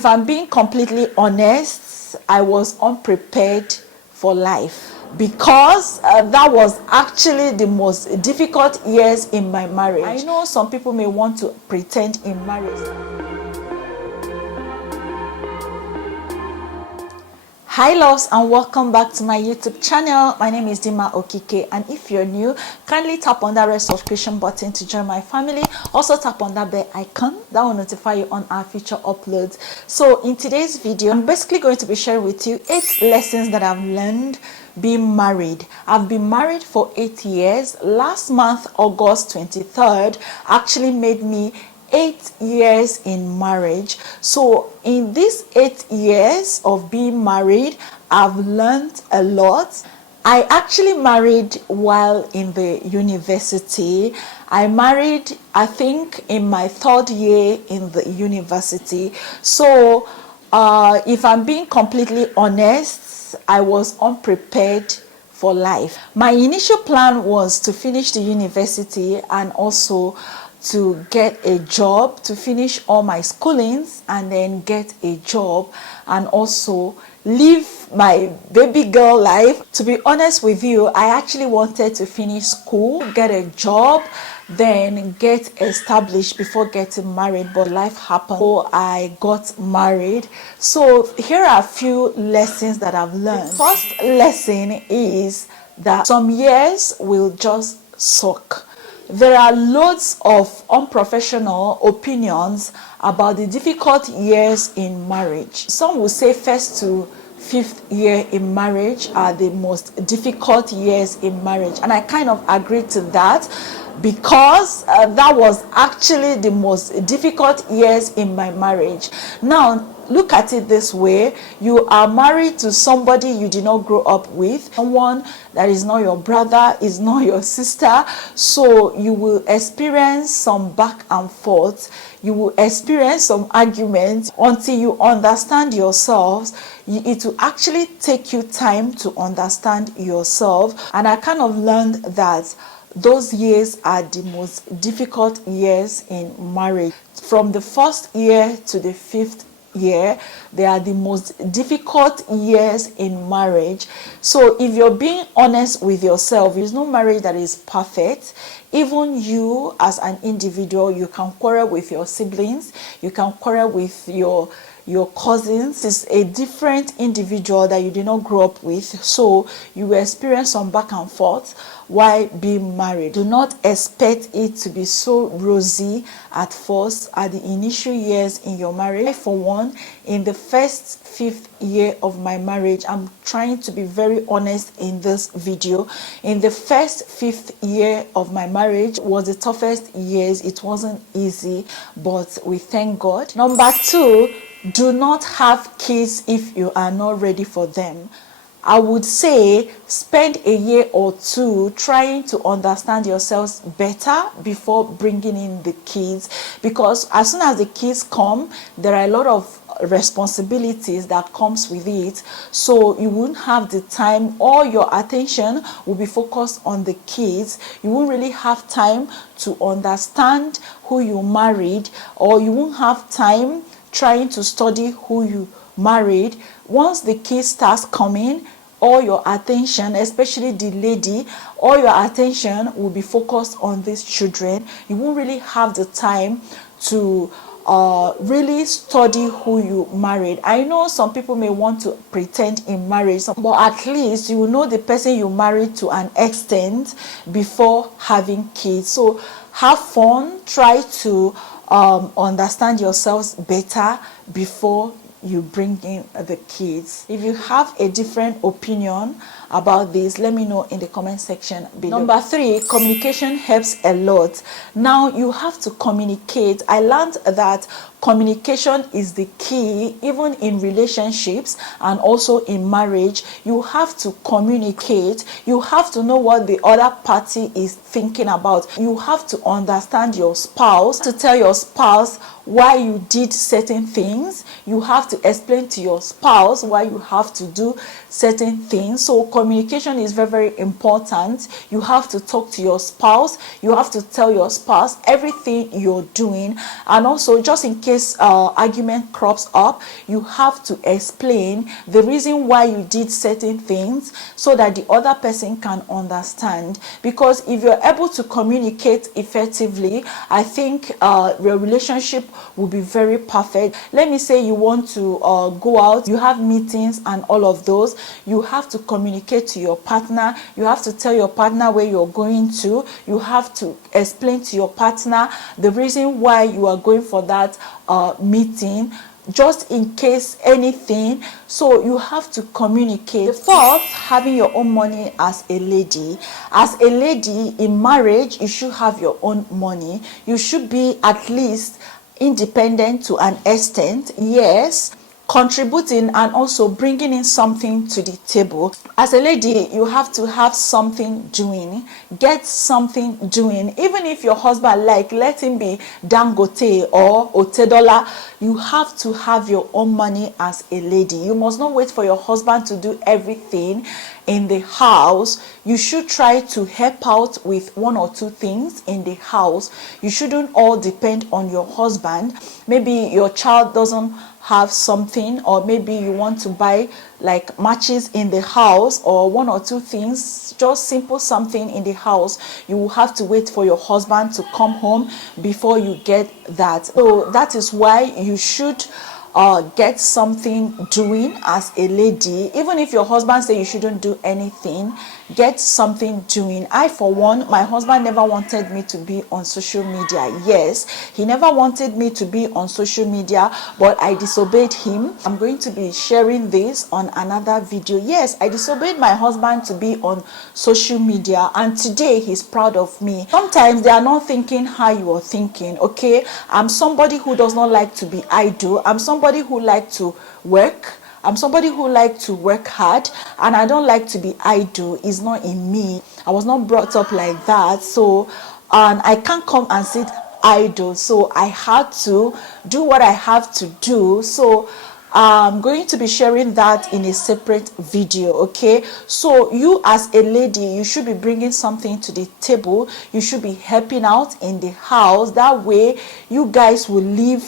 If I'm being completely honest, I was unprepared for life because that was actually the most difficult years in my marriage. I know some people may want to pretend in marriage. Hi loves, and welcome back to my YouTube channel. My name is Dima Okike, and if you're new, kindly tap on that red subscription button to join my family. Also tap on that bell icon that will notify you on our future uploads. So in today's video, I'm basically going to be sharing with you 8 lessons that I've learned being married. I've been married for 8 years. Last month, August 23rd, actually made me 8 years in marriage. So in these 8 years of being married, I've learned a lot. I actually married while in the university. I married, I think, in my 3rd year in the university. So if I'm being completely honest, I was unprepared for life. My initial plan was to finish the university and also to get a job, to finish all my schoolings and then get a job and also live my baby girl life. To be honest with you, I actually wanted to finish school, get a job, then get established before getting married, but life happened, so I got married. So here are a few lessons that I've learned. The first lesson is that some years will just suck. There are loads of unprofessional opinions about the difficult years in marriage. Some will say 1st to 5th year in marriage are the most difficult years in marriage, and I kind of agree to that because that was actually the most difficult years in my marriage. Now look at it this way: you are married to somebody you did not grow up with, someone that is not your brother, is not your sister, so you will experience some back and forth, you will experience some arguments until you understand yourselves. It will actually take you time to understand yourself, and I kind of learned that those years are the most difficult years in marriage. From the 1st year to the 5th year, they are the most difficult years in marriage. So if you're being honest with yourself, there's no marriage that is perfect. Even you as an individual, you can quarrel with your siblings, you can quarrel with your cousins. Is a different individual that you did not grow up with, so you will experience some back and forth while being married. Do not expect it to be so rosy at first at the initial years in your marriage. For one, in the 1st 5th year of my marriage, I'm trying to be very honest in this video. In the 1st 5th year of my marriage was the toughest years. It wasn't easy, but we thank God. Number 2, do not have kids if you are not ready for them. I would say spend a year or 2 trying to understand yourselves better before bringing in the kids, because as soon as the kids come, there are a lot of responsibilities that comes with it, so you won't have the time. All your attention will be focused on the kids. You won't really have time to understand who you married, or you won't have time trying to study who you married. Once the kids starts coming, all your attention, especially the lady, all your attention will be focused on these children. You won't really have the time to really study who you married. I know some people may want to pretend in marriage, but at least you will know the person you married to an extent before having kids. So have fun, try to understand yourselves better before you bring in the kids. If you have a different opinion about this, let me know in the comment section below. Number 3, communication helps a lot. Now you have to communicate. I learned that communication is the key, even in relationships and also in marriage. You have to communicate. You have to know what the other party is thinking about. You have to understand your spouse, to tell your spouse why you did certain things. You have to explain to your spouse why you have to do certain things. So communication is very, very important. You have to talk to your spouse. You have to tell your spouse everything you're doing. And also, just in case case argument crops up, you have to explain the reason why you did certain things so that the other person can understand. Because if you're able to communicate effectively, I think your relationship will be very perfect. Let me say you want to go out, you have meetings and all of those. You have to communicate to your partner. You have to tell your partner where you're going to. You have to explain to your partner the reason why you are going for that meeting, just in case anything. So you have to communicate. The fourth, having your own money as a lady. As a lady in marriage, you should have your own money. You should be at least independent to an extent, yes, contributing and also bringing in something to the table. As a lady, you have to have something doing, get something doing. Even if your husband, like, let him be Dangote or Otedola, you have to have your own money as a lady. You must not wait for your husband to do everything in the house. You should try to help out with one or two things in the house. You shouldn't all depend on your husband. Maybe your child doesn't have something, or maybe you want to buy like matches in the house or one or two things, just simple something in the house. You will have to wait for your husband to come home before you get that. So that is why you should get something doing as a lady. Even if your husband say you shouldn't do anything, get something doing. I, for one, my husband never wanted me to be on social media. Yes, he never wanted me to be on social media, but I disobeyed him. I'm going to be sharing this on another video. Yes, I disobeyed my husband to be on social media, and today he's proud of me. Sometimes they are not thinking how you are thinking, okay? I'm somebody who does not like to be idle. I'm somebody who like to work. I'm somebody who like to work hard, and I don't like to be idle. It's not in me. I was not brought up like that. So, and I can't come and sit idle. So I had to do what I have to do. So I'm going to be sharing that in a separate video, okay? So you as a lady, you should be bringing something to the table. You should be helping out in the house. That way you guys will live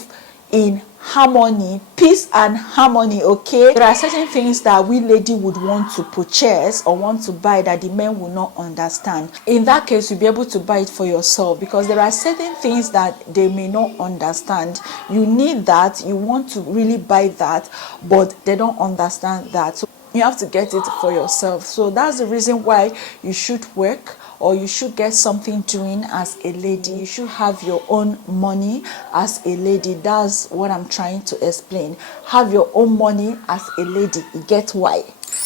in harmony, peace and harmony, okay? There are certain things that we lady would want to purchase or want to buy that the men will not understand. In that case, you'll be able to buy it for yourself, because there are certain things that they may not understand. You need that, you want to really buy that, but they don't understand that. So you have to get it for yourself. So that's the reason why you should work, or you should get something doing as a lady. You should have your own money as a lady. That's what I'm trying to explain. Have your own money as a lady. You get why?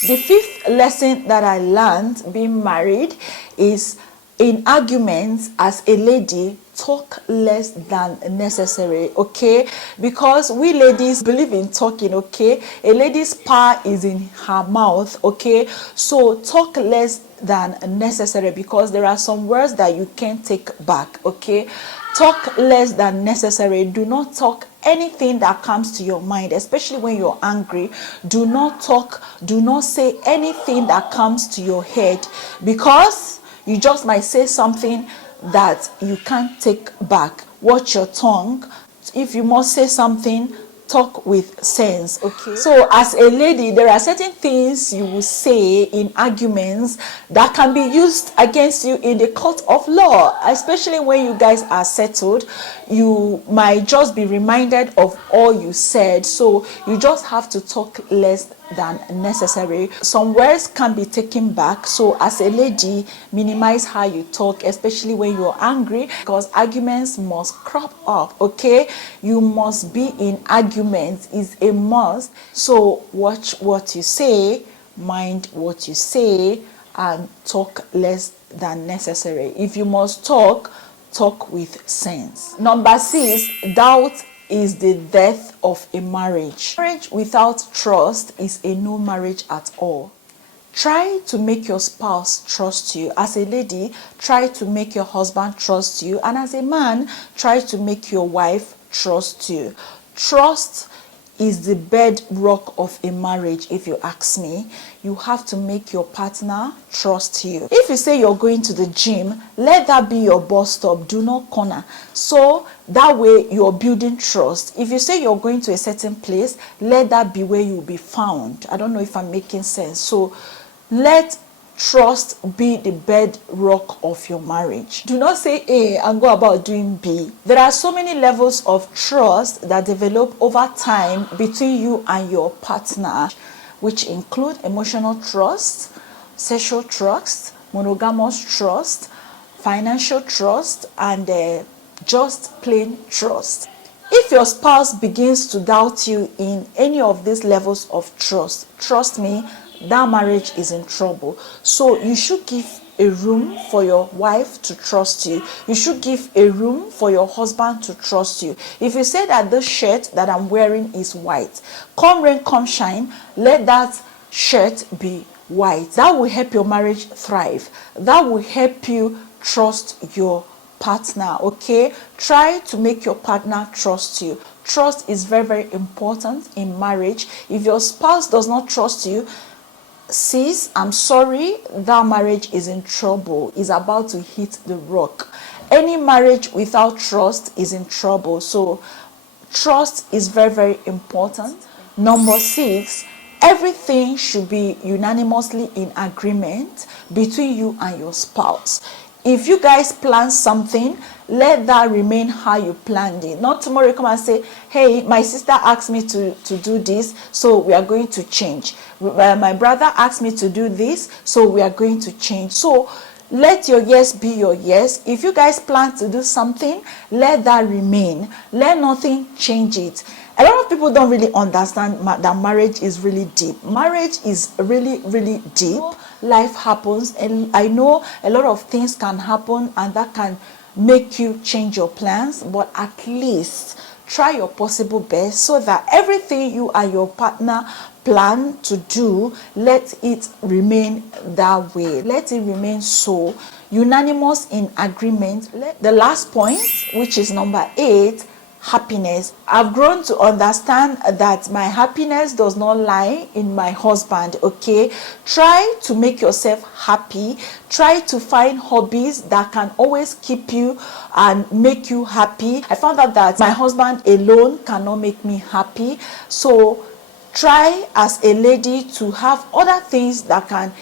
The fifth lesson that I learned being married is, in arguments as a lady, talk less than necessary, okay? Because we ladies believe in talking, okay? A lady's power is in her mouth, okay? So talk less than necessary, because there are some words that you can't take back, okay? Talk less than necessary. Do not talk anything that comes to your mind, especially when you're angry. Do not talk, do not say anything that comes to your head, because you just might say something that you can't take back. Watch your tongue. If you must say something, talk with sense, okay? So as a lady, there are certain things you will say in arguments that can be used against you in the court of law, especially when you guys are settled. You might just be reminded of all you said, so you just have to talk less than necessary. Some words can be taken back, so as a lady, minimize how you talk, especially when you're angry, because arguments must crop up, okay? You must be in arguments, is a must. So watch what you say, mind what you say, and talk less than necessary. If you must talk, talk with sense. Number 6, doubt is the death of a marriage. Marriage without trust is a no marriage at all. Try to make your spouse trust you. As a lady, try to make your husband trust you. And as a man, try to make your wife trust you. Trust is the bedrock of a marriage. If you ask me, you have to make your partner trust you. If you say you're going to the gym, let that be your bus stop. Do not corner. So that way you're building trust. If you say you're going to a certain place, let that be where you'll be found. I don't know if I'm making sense. So let trust be the bedrock of your marriage. Do not say A and go about doing B. There are so many levels of trust that develop over time between you and your partner, which include emotional trust, sexual trust, monogamous trust, financial trust, and just plain trust. If your spouse begins to doubt you in any of these levels of trust, trust me, that marriage is in trouble. So you should give a room for your wife to trust you. You should give a room for your husband to trust you. If you say that this shirt that I'm wearing is white, come rain, come shine, let that shirt be white. That will help your marriage thrive. That will help you trust your partner. Okay, try to make your partner trust you. Trust is very, very important in marriage. If your spouse does not trust you, sis, I'm sorry, that marriage is in trouble, is about to hit the rock. Any marriage without trust is in trouble. So trust is very, very important. Number 6, everything should be unanimously in agreement between you and your spouse. If you guys plan something, let that remain how you planned it. Not tomorrow you come and say, hey, my sister asked me to do this, so we are going to change. My brother asked me to do this, so we are going to change. So let your yes be your yes. If you guys plan to do something, let that remain. Let nothing change it. A lot of people don't really understand that marriage is really deep. Marriage is really, really deep. Life happens, and I know a lot of things can happen and that can make you change your plans, but at least try your possible best so that everything you and your partner plan to do, let it remain that way. Let it remain so. Unanimous in agreement. The last point, which is number 8, happiness. I've grown to understand that my happiness does not lie in my husband. Okay, try to make yourself happy. Try to find hobbies that can always keep you and make you happy. I found out that my husband alone cannot make me happy. So try as a lady to have other things that can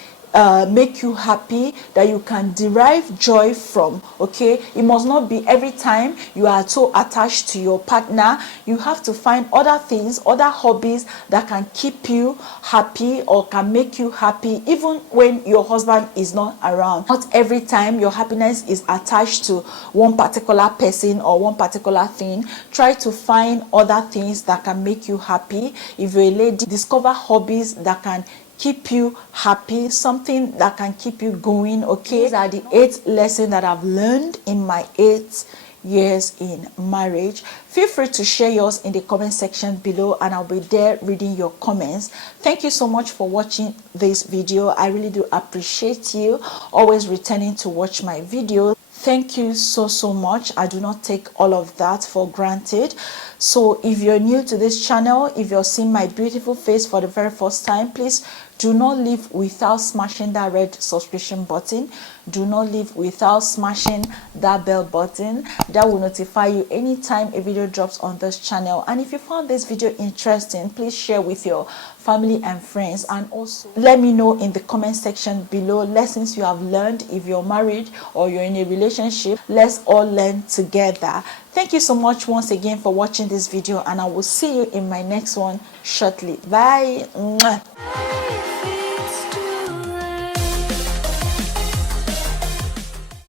make you happy, that you can derive joy from. Okay, it must not be every time you are so attached to your partner. You have to find other things, other hobbies that can keep you happy or can make you happy even when your husband is not around. Not every time your happiness is attached to one particular person or one particular thing. Try to find other things that can make you happy. If you're a lady, discover hobbies that can keep you happy, something that can keep you going. Okay, these are the 8 lessons that I've learned in my 8 years in marriage. Feel free to share yours in the comment section below and I'll be there reading your comments. Thank you so much for watching this video. I really do appreciate you always returning to watch my video. Thank you so much. I do not take all of that for granted. So if you're new to this channel, if you're seeing my beautiful face for the very first time, please do not leave without smashing that red subscription button. Do not leave without smashing that bell button. That will notify you anytime a video drops on this channel. And if you found this video interesting, please share with your family and friends, and also let me know in the comment section below lessons you have learned. If you're married or you're in a relationship, let's all learn together. Thank you so much once again for watching this video, and I will see you in my next one shortly. Bye. Mwah.